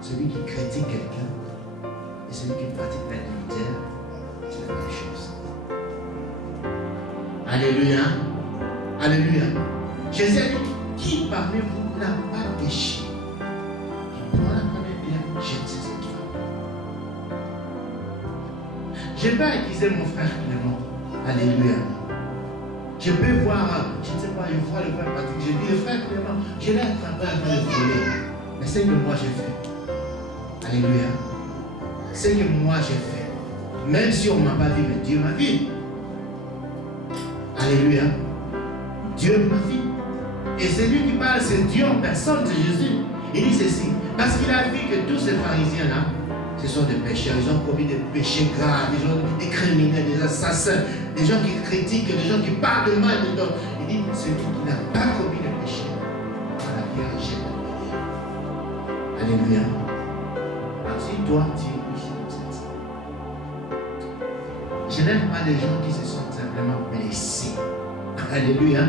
celui qui critique quelqu'un et celui qui pratique l'adultère, c'est la même chose. Alléluia. Alléluia. Jésus a dit, qui parmi vous n'a pas péché? Qui prend la première pierre, jette sur cette femme. Je peux accuser mon frère Clément. Alléluia. Je peux voir, je ne sais pas, je vois le frère Patrick. Je dis, le frère Clément, je l'ai attrapé avant de voler. Mais c'est que moi j'ai fait. Alléluia. C'est que moi j'ai fait. Même si on ne m'a pas vu, mais Dieu m'a vu. Alléluia. Dieu m'a vu. Et c'est lui qui parle, c'est Dieu en personne, c'est Jésus. Il dit ceci. Parce qu'il a vu que tous ces pharisiens-là, ce sont des pécheurs. Ils ont commis des péchés graves, des gens, des criminels, des assassins, des gens qui critiquent, des gens qui parlent de mal de d'autres. Il dit, celui qui n'a pas commis de péché, à la pierre jette la pierre. Alléluia. Alors si toi, tu es ici comme ça. Je n'aime pas les gens qui se sentent simplement blessés. Alléluia.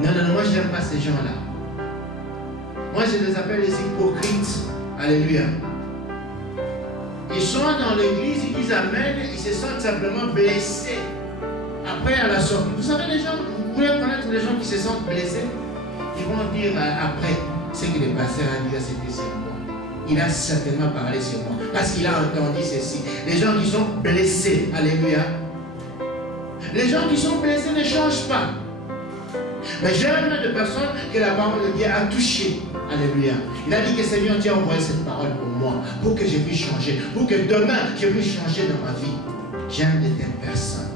Non, moi je n'aime pas ces gens-là. Moi je les appelle les hypocrites. Alléluia. Ils sont dans l'église, ils disent Amen, ils se sentent simplement blessés. Après à la sortie, vous savez les gens, vous voulez connaître les gens qui se sentent blessés? Ils vont dire après, ce que le pasteur a dit, c'était sur moi. Il a certainement parlé sur moi. Parce qu'il a entendu ceci. Les gens qui sont blessés, alléluia. Les gens qui sont blessés ne changent pas. Mais j'aime de personnes que la parole de Dieu a touchées. Alléluia. Il a dit que Seigneur, tu as envoyé cette parole pour moi, pour que je puisse changer, pour que demain je puisse changer dans ma vie. J'aime de telles personnes,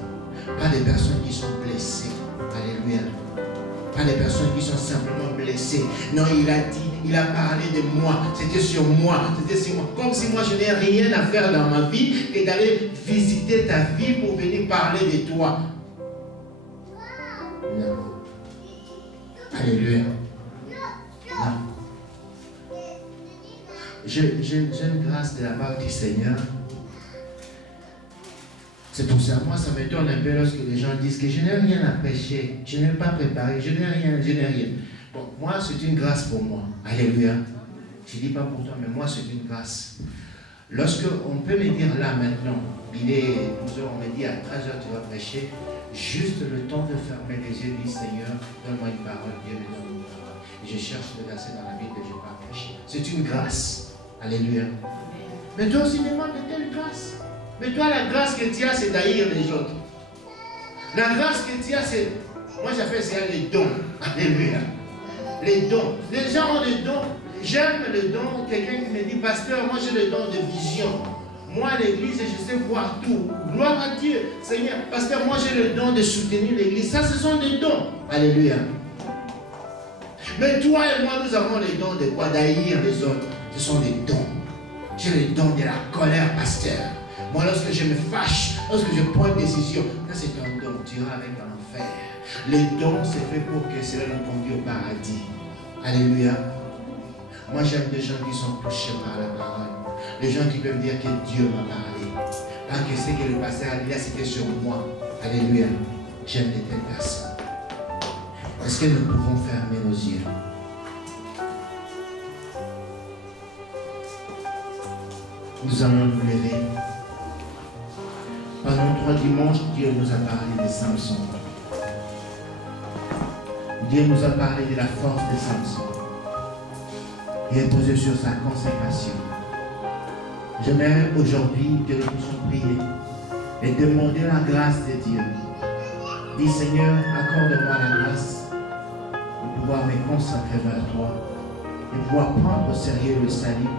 pas des personnes qui sont blessées. Alléluia. Pas des personnes qui sont simplement blessées. Non, il a dit, il a parlé de moi. C'était sur moi. C'était sur moi. Comme si moi je n'ai rien à faire dans ma vie que d'aller visiter ta vie pour venir parler de toi. Non. Alléluia. Non. J'ai une grâce de la part du Seigneur. C'est pour ça, moi ça m'étonne un peu lorsque les gens disent que je n'ai rien à prêcher, je n'ai pas préparé, je n'ai rien. Bon, moi c'est une grâce pour moi. Alléluia. Je ne dis pas pour toi, mais moi c'est une grâce. Lorsque on peut me dire là maintenant, il est 12h, on me dit à 13h tu vas prêcher, juste le temps de fermer les yeux, dis Seigneur, donne-moi une parole, Dieu me donne une parole. Et je cherche le verset dans la Bible que je n'ai pas prêché. C'est une grâce. Alléluia. Mais toi aussi demande de telle grâce. Mais toi, la grâce que tu as, c'est d'haïr les autres. La grâce que tu as, c'est... Moi, j'appelle ça les dons. Alléluia. Les dons. Les gens ont des dons. J'aime le don. Quelqu'un qui me dit, pasteur, moi j'ai le don de vision. Moi, à l'église, je sais voir tout. Gloire à Dieu. Seigneur, pasteur, moi j'ai le don de soutenir l'église. Ça, ce sont des dons. Alléluia. Mais toi et moi, nous avons les dons de quoi? D'haïr les autres. Ce sont des dons. J'ai le don de la colère, pasteur. Moi, lorsque je me fâche, lorsque je prends une décision, ça c'est un don, tu iras avec l'enfer. Les dons, c'est fait pour que cela nous conduise au paradis. Alléluia. Moi, j'aime des gens qui sont touchés par la parole. Les gens qui peuvent dire que Dieu m'a parlé. Pas que c'est que le pasteur a dit là, c'était sur moi. Alléluia. J'aime de telles personnes. Est-ce que nous pouvons fermer nos yeux? Nous allons nous lever. Pendant 3 dimanches, Dieu nous a parlé de Samson. Dieu nous a parlé de la force de Samson. Il est posé sur sa consécration. J'aimerais aujourd'hui que nous puissions prier et demander la grâce de Dieu. Dis Seigneur, accorde-moi la grâce de pouvoir me consacrer vers toi, de pouvoir prendre au sérieux le salut,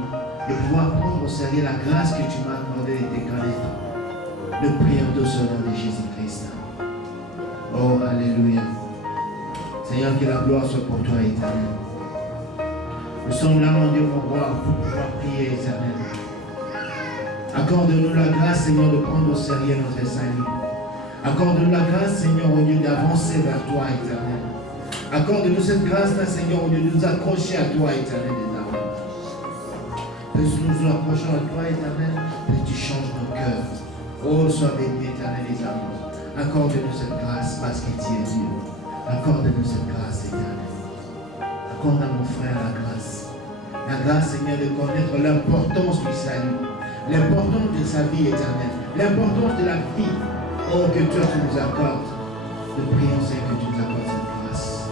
de pouvoir prendre au sérieux la grâce que tu m'as accordée de te connaître. Le prière de ce nom de Jésus-Christ. Oh, alléluia. Seigneur, que la gloire soit pour toi, éternel. Nous sommes là, mon Dieu, mon roi, pour pouvoir prier, éternel. Accorde-nous la grâce, Seigneur, de prendre au sérieux notre salut. Accorde-nous la grâce, Seigneur, au lieu d'avancer vers toi, éternel. Accorde-nous cette grâce-là, Seigneur, au lieu de nous accrocher à toi, éternel, désormais. Plus nous nous accrochons à toi, éternel, plus tu changes nos cœurs. Oh, sois béni, éternel, les amis. Accorde-nous cette grâce parce que tu es Dieu. Accorde-nous cette grâce, éternel. Accorde à mon frère la grâce. La grâce, Seigneur, de connaître l'importance du salut. L'importance de sa vie éternelle. L'importance de la vie. Oh, que toi, tu nous accordes. Nous prions, Seigneur, que tu nous accordes cette grâce.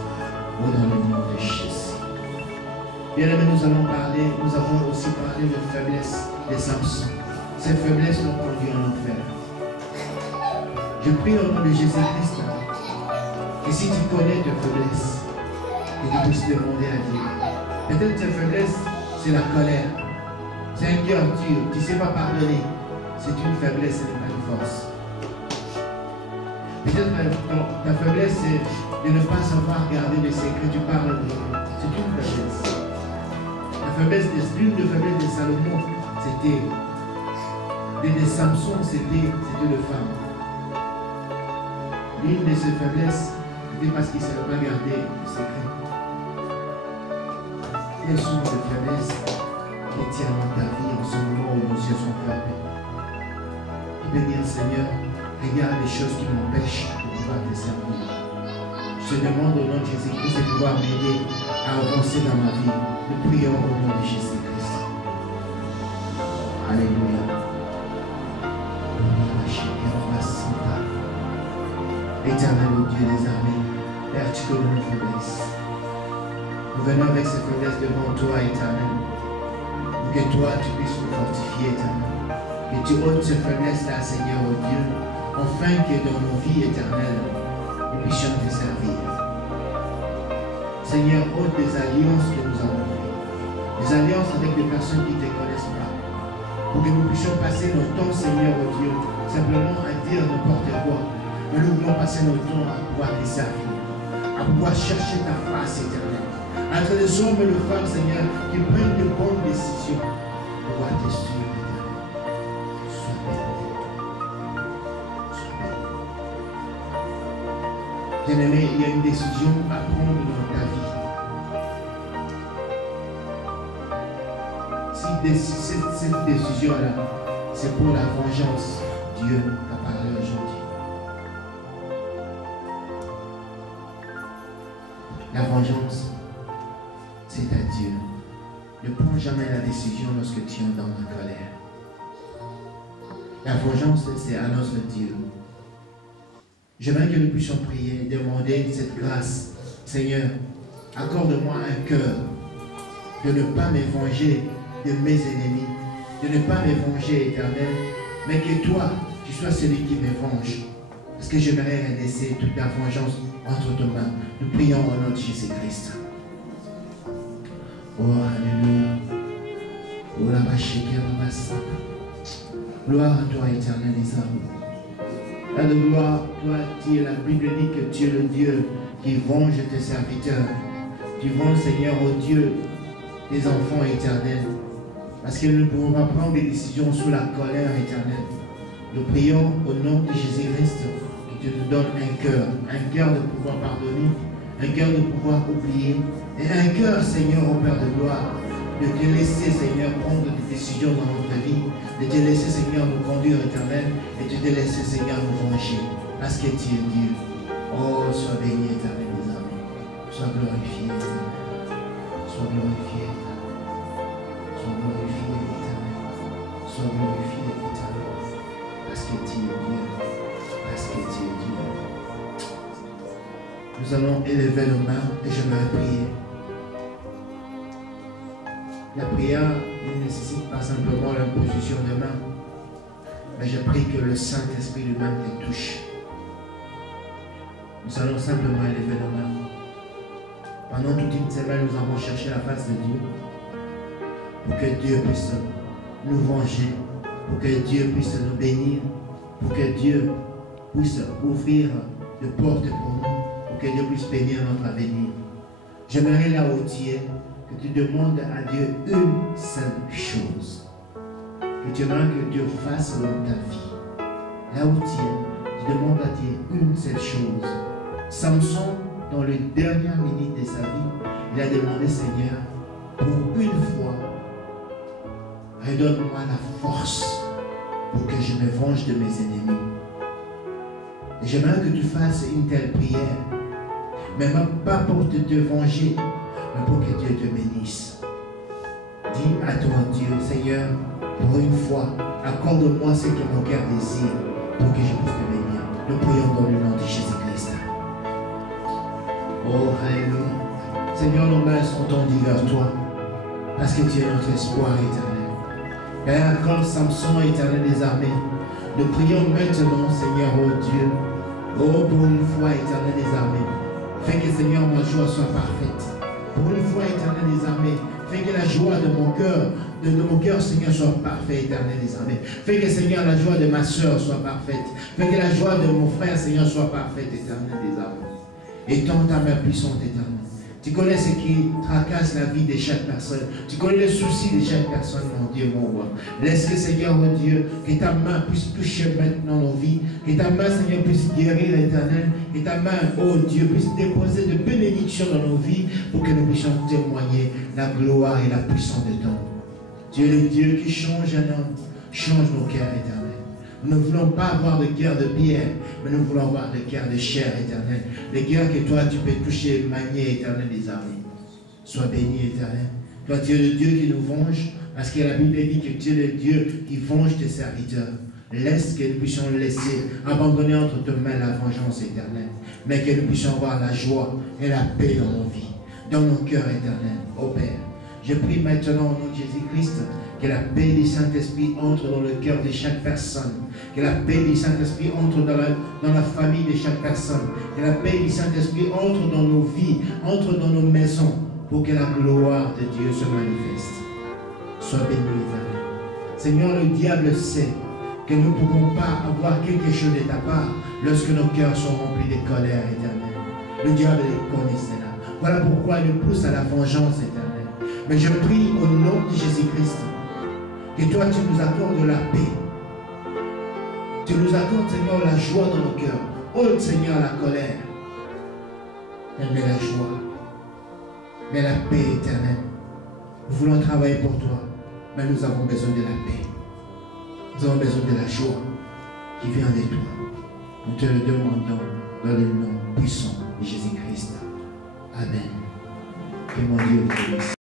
Oh, dans le nom de Jésus. Bien aimé, nous allons parler, nous avons aussi parlé de faiblesse de Samson. Ces faiblesses l'ont conduit en enfer. Je prie au nom de Jésus-Christ que si tu connais tes faiblesses, que tu puisses demander à Dieu. Peut-être tes faiblesses, c'est la colère. C'est un cœur dur, tu ne sais pas pardonner. C'est une faiblesse, ce n'est pas une force. Peut-être ta faiblesse, c'est de ne pas savoir garder les secrets, tu parles de Dieu. C'est une faiblesse. L'une des faiblesses de Salomon, c'était de Samson, c'était le femme. L'une de ses faiblesses, c'était parce qu'il ne savait pas garder le secret. Quelles sont les faiblesses qui tiennent dans ta vie en ce moment où nos yeux sont fermés? Tu peux dire, Seigneur, regarde les choses qui m'empêchent de pouvoir te servir. Je te demande au nom de Jésus-Christ de pouvoir m'aider à avancer dans ma vie. Nous prions au nom de Jésus-Christ. Alléluia. Éternel Dieu des armées, Père, tu connais nos faiblesses. Nous venons avec ces faiblesses devant toi, éternel. Pour que toi, tu puisses nous fortifier, éternel. Que tu ôtes ces faiblesses-là, Seigneur, oh Dieu, afin que dans nos vies éternelles, nous puissions te servir. Seigneur, ôte des alliances que nous avons faites. Des alliances avec des personnes qui ne te connaissent pas. Pour que nous puissions passer notre temps, Seigneur, oh Dieu, simplement à dire n'importe quoi. Mais nous voulons passer notre temps à pouvoir te servir, à pouvoir chercher ta face éternelle. À être des hommes et des femmes, Seigneur, qui prennent de bonnes décisions pour pouvoir te suivre, éternel. Sois béni. Sois béni. Bien-aimé, il y a une décision à prendre dans ta vie. Si cette décision-là, c'est pour la vengeance, Dieu t'a parlé aujourd'hui. La vengeance, c'est à Dieu. Ne prends jamais la décision lorsque tu es dans la colère. La vengeance, c'est à notre Dieu. J'aimerais que nous puissions prier et demander cette grâce. Seigneur, accorde-moi un cœur de ne pas me venger de mes ennemis, de ne pas me venger, éternel, mais que toi, tu sois celui qui me venge. Parce que j'aimerais laisser toute la vengeance entre tes mains. Nous prions au nom de Jésus-Christ. Oh, alléluia. Oh, la vache, gloire à toi, éternel des âmes. La de gloire, toi, tu es la Bible dit que tu es le Dieu qui venge tes serviteurs. Tu venges, Seigneur, oh Dieu, tes enfants éternels. Parce que nous ne pouvons pas prendre des décisions sous la colère éternelle. Nous prions au nom de Jésus-Christ que tu nous donnes un cœur de pouvoir pardonner, un cœur de pouvoir oublier, et un cœur, Seigneur, au Père de gloire, de te laisser, Seigneur, prendre des décisions dans notre vie, de te laisser, Seigneur, nous conduire éternel, et de te laisser, Seigneur, nous venger, parce que tu es Dieu. Oh, sois béni, éternel, mes amis. Sois glorifié, éternel. Sois glorifié, éternel. Sois glorifié, éternel. Sois glorifié, éternel. Parce que tu es Dieu. Parce que tu es Dieu. Nous allons élever nos mains et je vais prier. La prière ne nécessite pas simplement l'imposition de mains, mais je prie que le Saint-Esprit lui-même te touche. Nous allons simplement élever nos mains. Pendant toute une semaine, nous avons cherché la face de Dieu pour que Dieu puisse nous venger, pour que Dieu puisse nous bénir, pour que Dieu puisse ouvrir de portes pour nous, pour que Dieu puisse bénir notre avenir. J'aimerais là où tu es, que tu demandes à Dieu une seule chose. Que tu aimerais que Dieu fasse dans ta vie. Là où tu demandes à Dieu une seule chose. Samson, dans les dernières minutes de sa vie, il a demandé, Seigneur, pour une fois, redonne-moi la force pour que je me venge de mes ennemis. Et j'aimerais que tu fasses une telle prière, mais même pas pour te venger, mais pour que Dieu te bénisse. Dis à toi, Dieu, Seigneur, pour une fois, accorde-moi ce que mon cœur désire pour que je puisse te bénir. Nous prions dans le nom de Jésus-Christ. Oh, alléluia. Seigneur, nos mains sont tendues vers toi, parce que tu es notre espoir éternel. Père, comme Samson, éternel des armées, nous prions maintenant, Seigneur, oh Dieu, oh, pour une fois, éternel des armées, fais que, Seigneur, ma joie soit parfaite. Pour une fois, éternel des armées, fais que la joie de mon cœur, Seigneur, soit parfaite, éternel des armées. Fais que, Seigneur, la joie de ma soeur soit parfaite. Fais que la joie de mon frère, Seigneur, soit parfaite, éternel des armées. Étends ta main puissante, éternelle. Tu connais ce qui tracasse la vie de chaque personne. Tu connais les soucis de chaque personne, mon Dieu, mon roi. Laisse que, Seigneur, mon Dieu, que ta main puisse toucher maintenant nos vies. Que ta main, Seigneur, puisse guérir l'éternel. Que ta main, oh Dieu, puisse déposer de bénédictions dans nos vies pour que nous puissions témoigner la gloire et la puissance de ton. Dieu est le Dieu qui change un homme, change nos cœurs éternels. Nous ne voulons pas avoir de cœur de pierre, mais nous voulons avoir de cœur de chair éternel. Le cœur que toi tu peux toucher et manier, éternel des armées. Sois béni, éternel. Toi tu es le Dieu qui nous venge, parce que la Bible dit que tu es le Dieu qui venge tes serviteurs. Laisse que nous puissions laisser abandonner entre tes mains la vengeance éternelle, mais que nous puissions avoir la joie et la paix dans nos vies, dans nos cœurs éternels. Ô Père, Je prie maintenant au nom de Jésus-Christ que la paix du Saint-Esprit entre dans le cœur de chaque personne. Que la paix du Saint-Esprit entre dans la famille de chaque personne. Que la paix du Saint-Esprit entre dans nos vies, entre dans nos maisons, pour que la gloire de Dieu se manifeste. Sois béni, Éternel. Seigneur, le diable sait que nous ne pouvons pas avoir quelque chose de ta part lorsque nos cœurs sont remplis de colère, Éternel. Le diable les connaît cela. Voilà pourquoi il nous pousse à la vengeance, Éternel. Mais je prie au nom de Jésus-Christ que toi, tu nous accordes la paix. Tu nous accordes, Seigneur, la joie dans nos cœurs. Ôte, Seigneur, la colère. Mais la joie. Mais la paix éternelle. Nous voulons travailler pour toi, mais nous avons besoin de la paix. Nous avons besoin de la joie qui vient de toi. Nous te le demandons dans le nom puissant de Jésus-Christ. Amen. Que mon Dieu te bénisse.